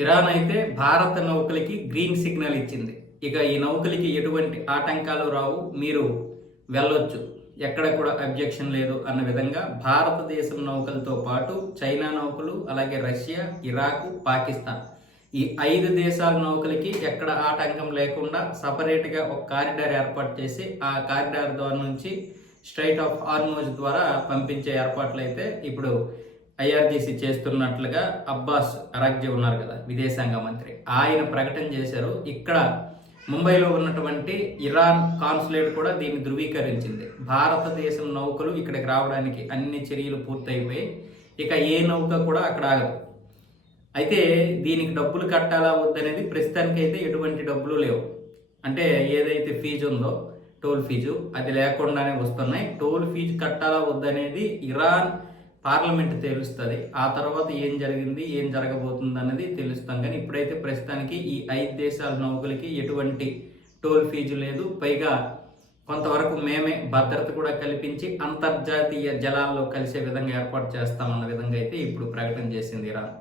Iran అయితే భారత నౌకలకి green signal ఇచ్చింది. ఇక ఈ నౌకలకి ఎటువంటి ఆటంకాలు రావు, మీరు వెళ్ళొచ్చు, ఎక్కడ కూడా అబ్జెక్షన్ లేదు అన్న విధంగా భారతదేశం నౌకలతో పాటు చైనా నౌకలు, అలాగే రష్యా, ఇరాక్, పాకిస్తాన్ ఈ 5 దేశాల నౌకలకి ఎక్కడ ఆటంకం లేకుండా సపరేట్గా ఒక కారిడార్ ఏర్పాటు చేసి ఆ కారిడార్ ద్వారా నుంచి స్ట్రైట్ ఆఫ్ హార్మోజ్ ద్వారా పంపించే ఏర్పాట్లు అయితే ఇప్పుడు ఐఆర్జీసీ చేస్తున్నట్లుగా అబ్బాస్ అరాగ్జీ ఉన్నారు కదా, విదేశాంగ మంత్రి, ఆయన ప్రకటన చేశారు. ఇక్కడ ముంబైలో ఉన్నటువంటి ఇరాన్ కాన్సులేట్ కూడా దీన్ని ధృవీకరించింది. భారతదేశం నౌకలు ఇక్కడికి రావడానికి అన్ని చర్యలు పూర్తయిపోయి ఇక ఏ నౌక కూడా అక్కడ ఆగదు. అయితే దీనికి డబ్బులు కట్టాలా వద్దనేది ప్రస్తుతానికైతే ఎటువంటి డబ్బులు లేవు. అంటే ఏదైతే ఫీజు ఉందో టోల్ ఫీజు అది లేకుండానే వస్తున్నాయి. టోల్ ఫీజు కట్టాలా వద్దనేది ఇరాన్ పార్లమెంట్ తెలుస్తుంది. ఆ తర్వాత ఏం జరిగింది, ఏం జరగబోతుంది అన్నది తెలుస్తాం. కానీ ఇప్పుడైతే ప్రస్తుతానికి ఈ 5 దేశాల నౌకలకి ఎటువంటి టోల్ ఫీజు లేదు. పైగా కొంతవరకు మేమే భద్రత కూడా కల్పించి అంతర్జాతీయ జలాల్లో కలిసే విధంగా ఏర్పాటు చేస్తామన్న విధంగా అయితే ఇప్పుడు ప్రకటన చేసింది ఇరాన్.